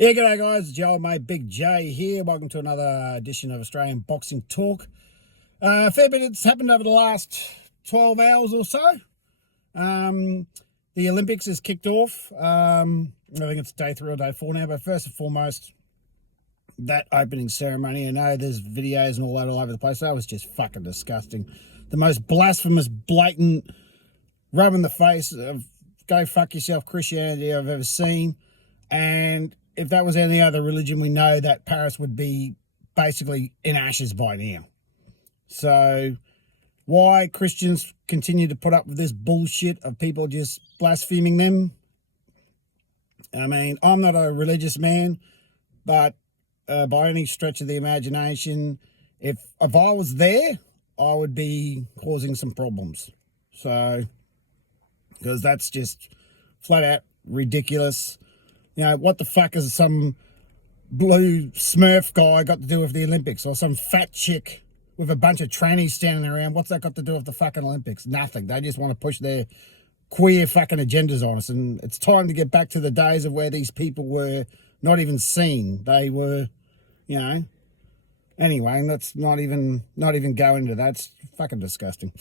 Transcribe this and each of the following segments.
Yeah, g'day guys, it's your old mate Big J here. Welcome to another edition of Australian Boxing Talk. A fair bit has happened over the last 12 hours or so. The Olympics has kicked off. I think it's day 3 or day 4 now, but first and foremost, that opening ceremony, I know there's videos and all that all over the place. That was just fucking disgusting. The most blasphemous, blatant, rub in the face of go fuck yourself Christianity I've ever seen. And if that was any other religion, we know that Paris would be basically in ashes by now. So why Christians continue to put up with this bullshit of people just blaspheming them? I mean, I'm not a religious man, but by any stretch of the imagination, if I was there, I would be causing some problems. So, because that's just flat out ridiculous. You know, what the fuck has some blue Smurf guy got to do with the Olympics? Or some fat chick with a bunch of trannies standing around? What's that got to do with the fucking Olympics? Nothing. They just want to push their queer fucking agendas on us. And it's time to get back to the days of where these people were not even seen. They were, you know. Anyway, let's not even go into that. It's fucking disgusting.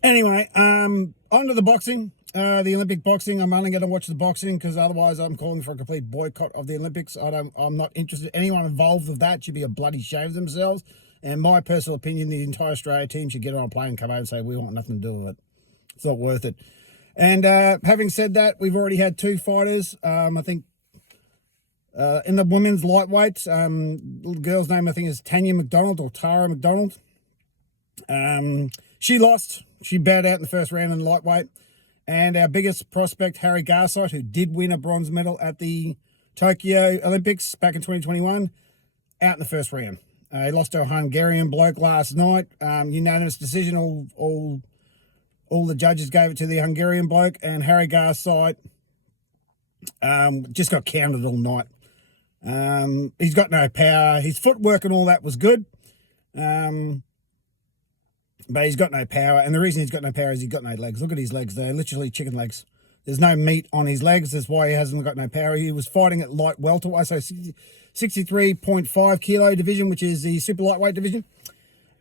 Anyway, on to the boxing. The Olympic boxing. I'm only going to watch the boxing because otherwise I'm calling for a complete boycott of the Olympics. I'm not interested. Anyone involved with that should be a bloody shame of themselves. And my personal opinion, the entire Australia team should get on a plane and come over and say, we want nothing to do with it. It's not worth it. And having said that, we've already had 2 fighters. I think in the women's lightweight, the girl's name I think is Tszyu McDonald or Tara McDonald. She lost. She bowed out in the first round in lightweight. And our biggest prospect, Harry Garside, who did win a bronze medal at the Tokyo Olympics back in 2021, out in the first round. He lost to a Hungarian bloke last night. Unanimous decision. All the judges gave it to the Hungarian bloke, and Harry Garside just got counted all night. He's got no power. His footwork and all that was good. But he's got no power, and the reason he's got no power is he's got no legs. Look at his legs. They're literally chicken legs. There's no meat on his legs. That's why he hasn't got no power. He was fighting at light welterweight, so 63.5 kilo division, which is the super lightweight division.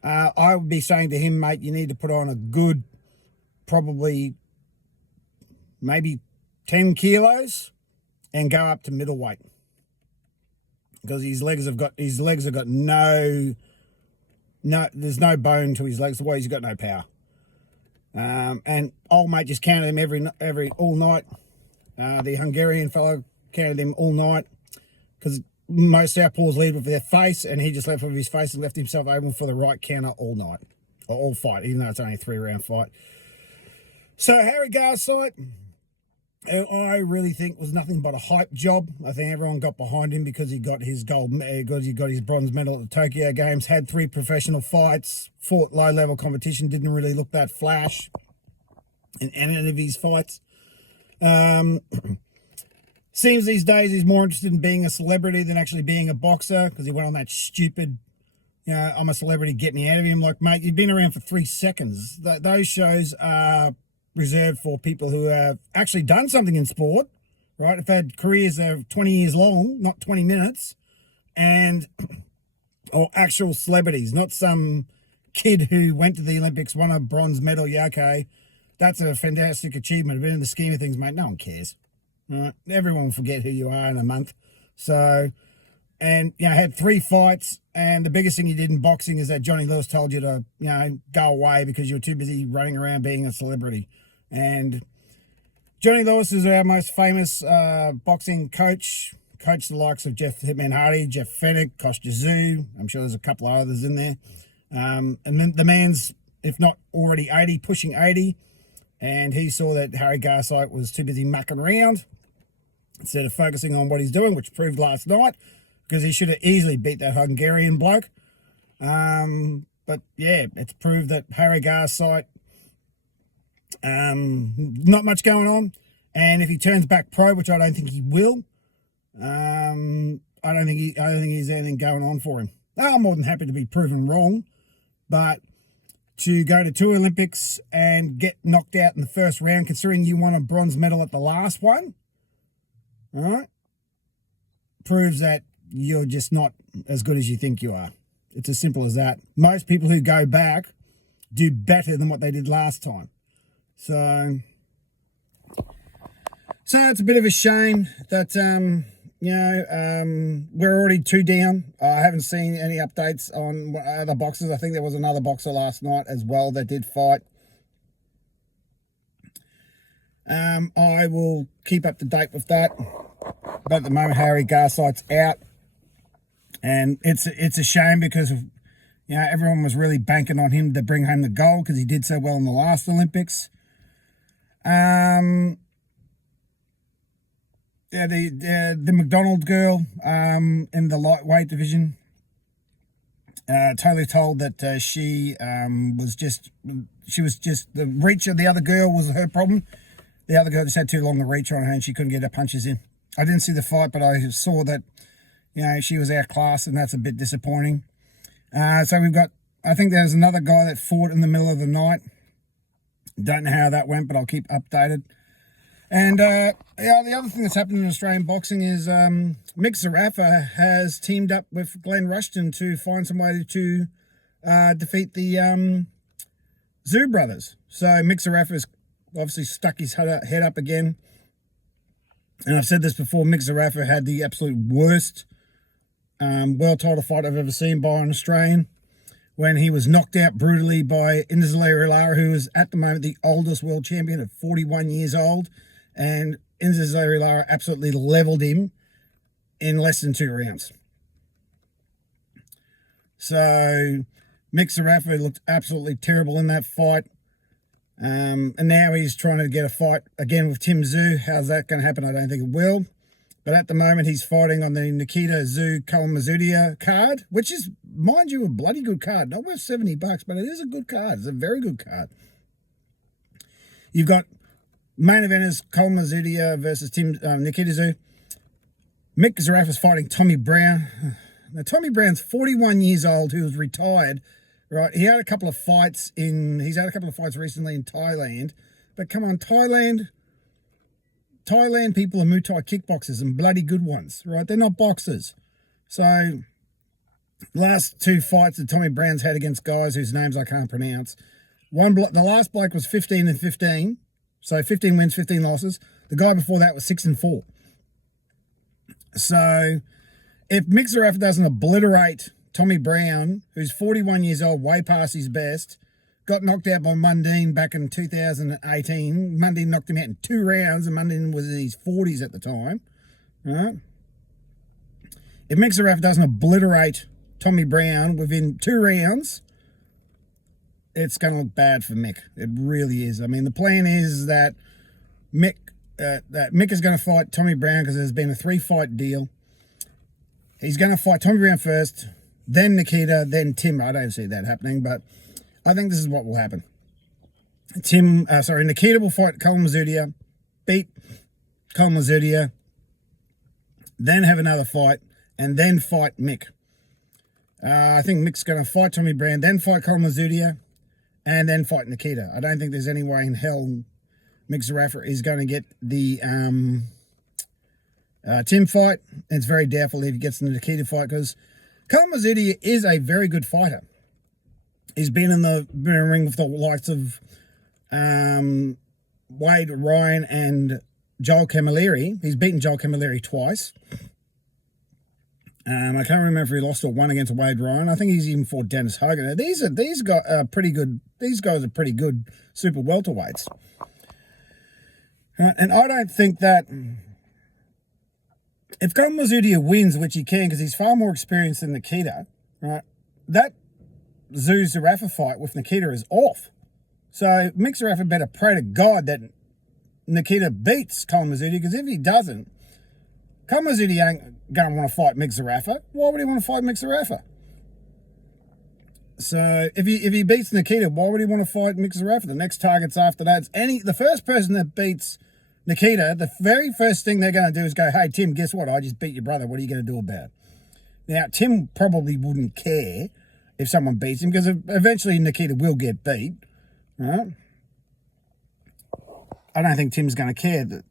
I would be saying to him, mate, you need to put on a good, probably maybe 10 kilos and go up to middleweight. Because his legs have got there's no bone to his legs. The way he's got no power. And old mate just counted him all night. The Hungarian fellow counted him all night because most southpaws lead with their face, and he just left with his face and left himself open for the right counter all night or all fight, even though it's only a 3-round fight. So Harry Garside, I really think was nothing but a hype job. I think everyone got behind him because he got his because he got his bronze medal at the Tokyo Games, had 3 professional fights, fought low-level competition, didn't really look that flash in any of his fights. Seems these days he's more interested in being a celebrity than actually being a boxer because he went on that stupid, I'm a celebrity, get me out of him. Like, mate, you've been around for 3 seconds. Those shows are reserved for people who have actually done something in sport, right? Have had careers that are 20 years long, not 20 minutes, or actual celebrities, not some kid who went to the Olympics, won a bronze medal. Yeah, okay, that's a fantastic achievement, but in the scheme of things, mate, no one cares. Right? Everyone will forget who you are in a month. So, and had 3 fights, and the biggest thing you did in boxing is that Johnny Lewis told you to, go away because you were too busy running around being a celebrity. And Johnny Lewis is our most famous boxing coach. Coached the likes of Jeff Hitman Hardy, Jeff Fennick, Tszyu. I'm sure there's a couple of others in there. And then the man's, if not already 80, pushing 80. And he saw that Harry Garside was too busy mucking around instead of focusing on what he's doing, which proved last night, because he should have easily beat that Hungarian bloke. But yeah, it's proved that Harry Garside, not much going on. And if he turns back pro, which I don't think he will, I don't think he's anything going on for him. I'm more than happy to be proven wrong, but to go to 2 Olympics and get knocked out in the first round, considering you won a bronze medal at the last one, all right? proves that you're just not as good as you think you are. It's as simple as that. Most people who go back do better than what they did last time. So it's a bit of a shame that, we're already 2 down. I haven't seen any updates on other boxers. I think there was another boxer last night as well that did fight. I will keep up to date with that. But at the moment, Harry Garside's out. And it's a shame because, everyone was really banking on him to bring home the gold because he did so well in the last Olympics. The McDonald girl in the lightweight division, totally told that she was just the reach of the other girl was her problem. The other girl just had too long a reach on her and she couldn't get her punches in. I didn't see the fight, but I saw that, she was outclassed, and that's a bit disappointing. So we've got, I think there's another guy that fought in the middle of the night. Don't know how that went, but I'll keep updated. And the other thing that's happened in Australian boxing is Mick Zerafa has teamed up with Glenn Rushton to find some way to defeat the Tszyu brothers. So Mick Zerafa has obviously stuck his head up again. And I've said this before, Mick Zerafa had the absolute worst world title fight I've ever seen by an Australian, when he was knocked out brutally by Tszyu, who is at the moment the oldest world champion at 41 years old. And Tszyu absolutely leveled him in less than 2 rounds. So Mick Zerafa looked absolutely terrible in that fight. And now he's trying to get a fight again with Tszyu. How's that going to happen? I don't think it will. But at the moment, he's fighting on the Nikita Tszyu Kalmazudia card, which is, mind you, a bloody good card. Not worth $70, but it is a good card. It's a very good card. You've got main eventers Kalmazudia versus Nikita Tszyu. Mick Zerafa's fighting Tommy Brown. Now, Tommy Brown's 41 years old, who was retired. Right, he's had a couple of fights recently in Thailand. But come on, Thailand people are Muay Thai kickboxers and bloody good ones, right? They're not boxers. So, last 2 fights that Tommy Brown's had against guys whose names I can't pronounce. The last bloke was 15-15. So 15 wins, 15 losses. The guy before that was 6-4. So, if Mick Zerafa doesn't obliterate Tommy Brown, who's 41 years old, way past his best, got knocked out by Mundine back in 2018. Mundine knocked him out in 2 rounds, and Mundine was in his 40s at the time. Right? If Mick Zerafa doesn't obliterate Tommy Brown within 2 rounds, it's going to look bad for Mick. It really is. I mean, the plan is that Mick is going to fight Tommy Brown because there's been a 3-fight deal. He's going to fight Tommy Brown first, then Nikita, then Tim. I don't see that happening, but I think this is what will happen. Nikita will fight Kalmazudia, beat Kalmazudia, then have another fight, and then fight Mick. I think Mick's going to fight Tommy Brown, then fight Kalmazudia, and then fight Nikita. I don't think there's any way in hell Mick Zerafa is going to get the Tim fight. It's very doubtful if he gets the Nikita fight because Kalmazudia is a very good fighter. He's been in the ring with the likes of Wade Ryan and Joel Camilleri. He's beaten Joel Camilleri twice. I can't remember if he lost or won against Wade Ryan. I think he's even fought Dennis Hogan. Now, these guys are pretty good. These guys are pretty good super welterweights. And I don't think that if Kalmazudia wins, which he can because he's far more experienced than Nikita, right? That Tszyu Zerafa fight with Nikita is off. So Mick Zerafa better pray to God that Nikita beats Kalmazudia, because if he doesn't, Kalmazudia ain't going to want to fight Mick Zerafa. Why would he want to fight Mick Zerafa? So if he beats Nikita, why would he want to fight Mick Zerafa? The next targets after that, the first person that beats Nikita, the very first thing they're going to do is go, hey, Tim, guess what? I just beat your brother. What are you going to do about it? Now, Tim probably wouldn't care if someone beats him because eventually Nikita will get beat, right? I don't think Tim's going to care.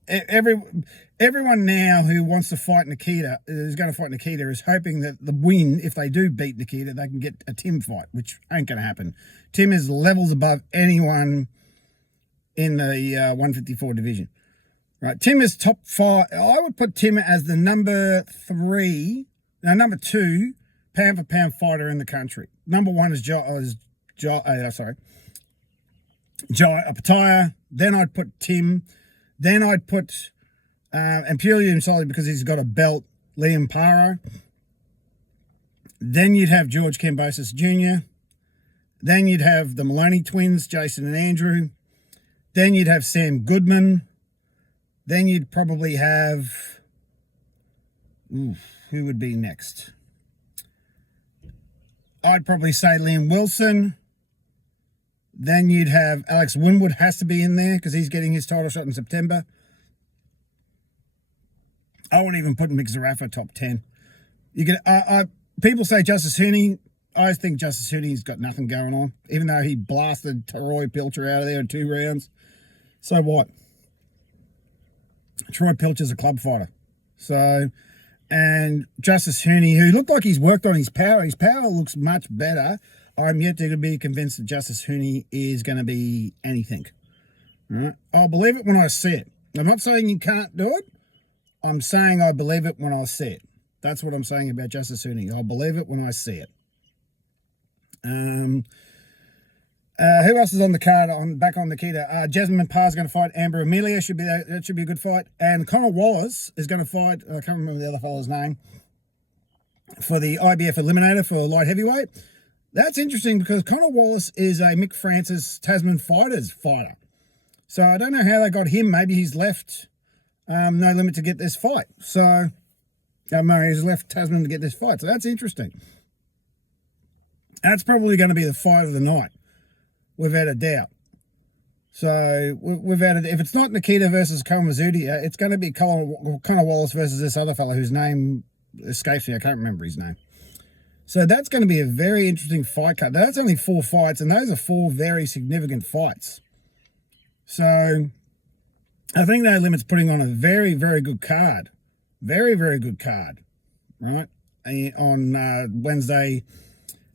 Everyone now who wants to fight Nikita, who's going to fight Nikita, is hoping that the win, if they do beat Nikita, they can get a Tim fight, which ain't going to happen. Tim is levels above anyone in the 154 division. Right, Tim is top 5. I would put Tim as the number 2 pound for pound fighter in the country. Number 1 is Jai Apataya. Then I'd put Tim. Then I'd put, and purely and solely because he's got a belt, Liam Paro. Then you'd have George Kambosos Jr. Then you'd have the Maloney twins, Jason and Andrew. Then you'd have Sam Goodman. Then you'd probably have, who would be next? I'd probably say Liam Wilson. Then you'd have Alex Winwood has to be in there because he's getting his title shot in September. I wouldn't even put Mick Zerafa top 10. You can people say Justice Hooney. I think Justice Hooney's got nothing going on, even though he blasted Troy Pilcher out of there in 2 rounds. So what? Troy Pilcher's a club fighter. So, and Justice Hooney, who looked like he's worked on his power looks much better. I'm yet to be convinced that Justice Hooney is going to be anything. Right? I'll believe it when I see it. I'm not saying you can't do it. I'm saying I believe it when I see it. That's what I'm saying about Justice Hooney. I'll believe it when I see it. Who else is on the card? Back on Nikita. Jasmine Parr's going to fight Amber Amelia. That should be a good fight. And Connor Wallace is going to fight. I can't remember the other fellow's name for the IBF Eliminator for light heavyweight. That's interesting because Connor Wallace is a Mick Francis Tasman Fighters fighter. So I don't know how they got him. Maybe he's left No Limit to get this fight. So he's left Tasman to get this fight. So that's interesting. That's probably going to be the fight of the night, without a doubt. So if it's not Nikita versus Komazudia, it's going to be Connor Wallace versus this other fellow whose name escapes me. I can't remember his name. So that's going to be a very interesting fight card. That's only 4 fights, and those are 4 very significant fights. So I think No Limit's putting on a very, very good card. Very, very good card, right? On Wednesday,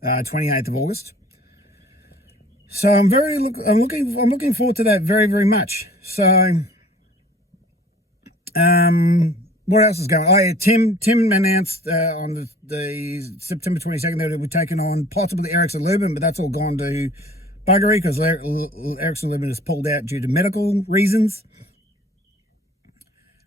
28th of August. So I'm looking forward to that very, very much. So what else is going on? Oh, yeah, Tim announced on the September 22nd that it would be taken on possibly Erickson Lubin, but that's all gone to buggery because Erickson Lubin has pulled out due to medical reasons.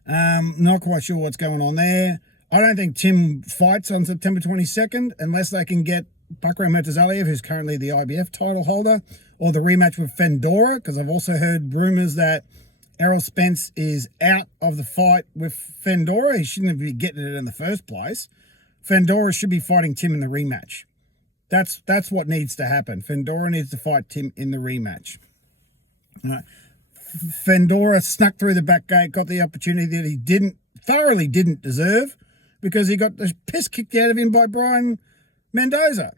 Not quite sure what's going on there. I don't think Tim fights on September 22nd unless they can get Bakram Murtazaliev, who's currently the IBF title holder, or the rematch with Fendora, because I've also heard rumours that Errol Spence is out of the fight with Fendora. He shouldn't be getting it in the first place. Fendora should be fighting Tim in the rematch. That's what needs to happen. Fendora needs to fight Tim in the rematch. Fendora snuck through the back gate, got the opportunity that he thoroughly didn't deserve, because he got the piss kicked out of him by Brian Mendoza.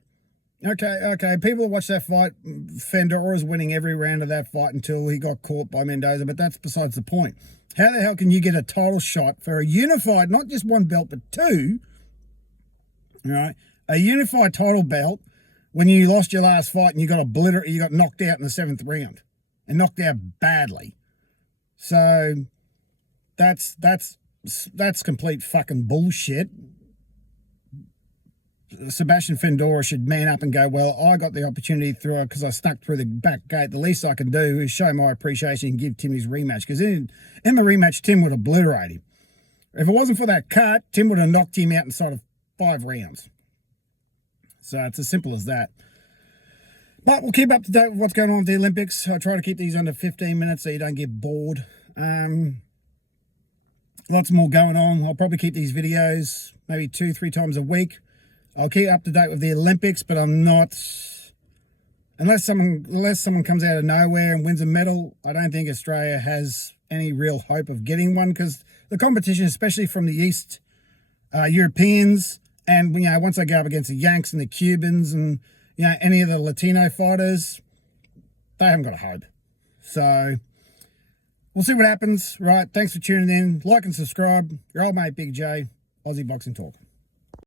Okay. People that watch that fight, Fendora was winning every round of that fight until he got caught by Mendoza, but that's besides the point. How the hell can you get a title shot for a unified, not just 1 belt, but 2, right? A unified title belt when you lost your last fight and you got knocked out in the 7th round and knocked out badly. So that's complete fucking bullshit. Sebastian Fendora should man up and go, well, I got the opportunity through because I snuck through the back gate. The least I can do is show my appreciation and give Tim his rematch, because in the rematch, Tim would obliterate him. If it wasn't for that cut, Tim would have knocked him out inside of 5 rounds. So it's as simple as that. But we'll keep up to date with what's going on with the Olympics. I try to keep these under 15 minutes so you don't get bored. Lots more going on. I'll probably keep these videos maybe 2-3 times a week. I'll keep up to date with the Olympics, but I'm not, unless someone comes out of nowhere and wins a medal, I don't think Australia has any real hope of getting one, because the competition, especially from the East Europeans, and once they go up against the Yanks and the Cubans and any of the Latino fighters, they haven't got a hope. So we'll see what happens. Right, thanks for tuning in. Like and subscribe. Your old mate Big J, Aussie Boxing Talk.